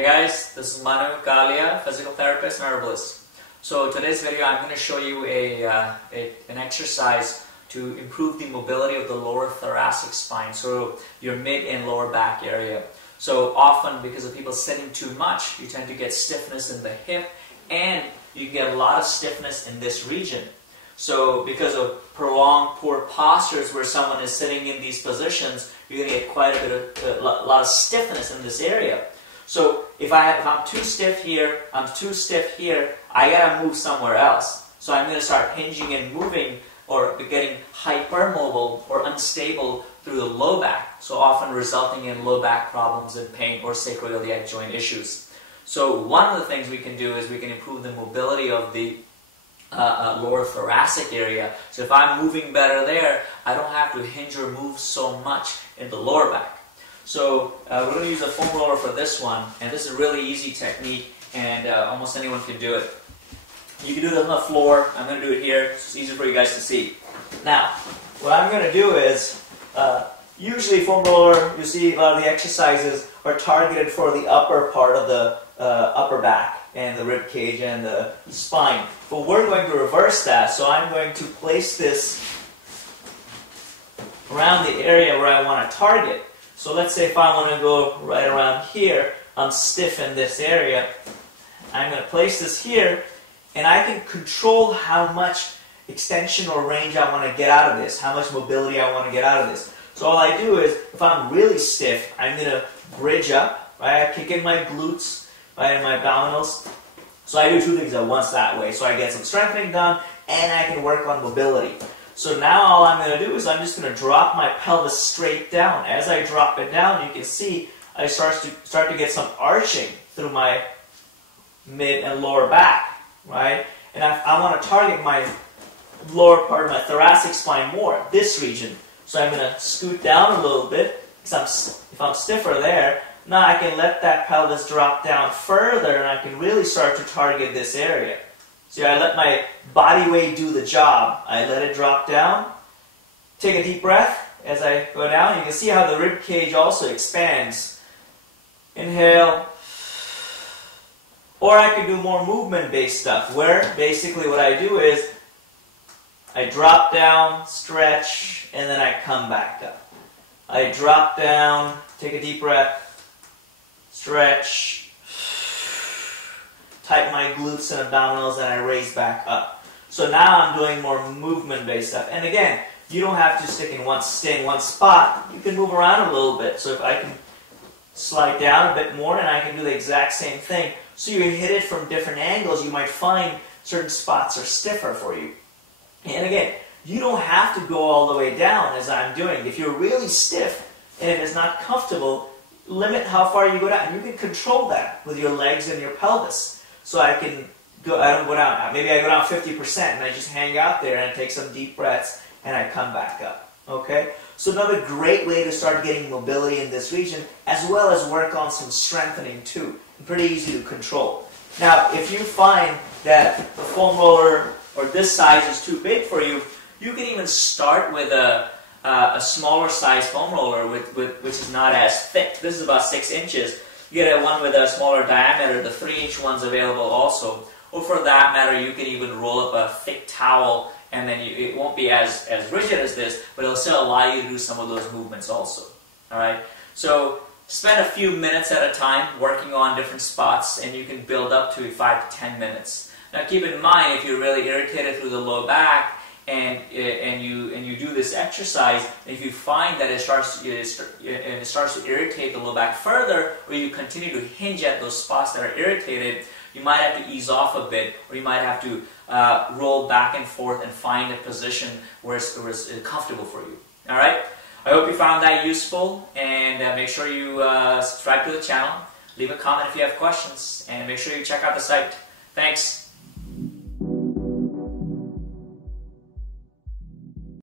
Hey guys, this is Manu Kalia, physical therapist and herbalist. So today's video I'm going to show you an exercise to improve the mobility of the lower thoracic spine, so your mid and lower back area. So often because of people sitting too much, you tend to get stiffness in the hip and you can get a lot of stiffness in this region. So because of prolonged poor postures where someone is sitting in these positions, you're going to get quite a lot of stiffness in this area. So if I'm too stiff here, I gotta move somewhere else. So I'm gonna start hinging and moving or getting hypermobile or unstable through the low back, so often resulting in low back problems and pain or sacroiliac joint issues. So one of the things we can do is we can improve the mobility of the lower thoracic area. So if I'm moving better there, I don't have to hinge or move so much in the lower back. So we're going to use a foam roller for this one, and this is a really easy technique, and almost anyone can do it. You can do this on the floor. I'm going to do it here. It's easier for you guys to see. Now, what I'm going to do is, usually foam roller, you see a lot of the exercises are targeted for the upper part of the upper back and the rib cage and the spine. But we're going to reverse that, so I'm going to place this around the area where I want to target. So let's say if I want to go right around here, I'm stiff in this area. I'm going to place this here, and I can control how much extension or range I want to get out of this, how much mobility I want to get out of this. So all I do is, if I'm really stiff, I'm going to bridge up, right? I kick in my glutes, right, and my abdominals. So I do two things at once that way. So I get some strengthening done, and I can work on mobility. So now all I'm going to do is I'm just going to drop my pelvis straight down. As I drop it down, you can see I start to get some arching through my mid and lower back, right? And I want to target my lower part of my thoracic spine more, this region. So I'm going to scoot down a little bit, because if I'm stiffer there, now I can let that pelvis drop down further, and I can really start to target this area. So I let my body weight do the job. I let it drop down. Take a deep breath as I go down. You can see how the rib cage also expands. Inhale. Or I could do more movement-based stuff, where basically what I do is I drop down, stretch, and then I come back up. I drop down, take a deep breath, stretch, tighten my glutes and abdominals, and I raise back up. So now I'm doing more movement-based stuff. And again, you don't have to stay in one spot. You can move around a little bit. So if I can slide down a bit more, and I can do the exact same thing. So you hit it from different angles. You might find certain spots are stiffer for you. And again, you don't have to go all the way down as I'm doing. If you're really stiff and it is not comfortable, limit how far you go down. And you can control that with your legs and your pelvis. So I don't go down, maybe I go down 50% and I just hang out there and I take some deep breaths and I come back up, okay? So another great way to start getting mobility in this region, as well as work on some strengthening too. Pretty easy to control. Now, if you find that the foam roller or this size is too big for you, you can even start with a smaller size foam roller which is not as thick. This is about 6 inches. You get one with a smaller diameter, the 3-inch one's available also. Or for that matter, you can even roll up a thick towel, and then it won't be as rigid as this, but it'll still allow you to do some of those movements also. Alright? So spend a few minutes at a time working on different spots, and you can build up to 5 to 10 minutes. Now keep in mind, if you're really irritated through the low back, and you do this exercise, and if you find that it starts to irritate the low back further, or you continue to hinge at those spots that are irritated, you might have to ease off a bit, or you might have to roll back and forth and find a position where it's comfortable for you. All right? I hope you found that useful, and make sure you subscribe to the channel, leave a comment if you have questions, and make sure you check out the site. Thanks.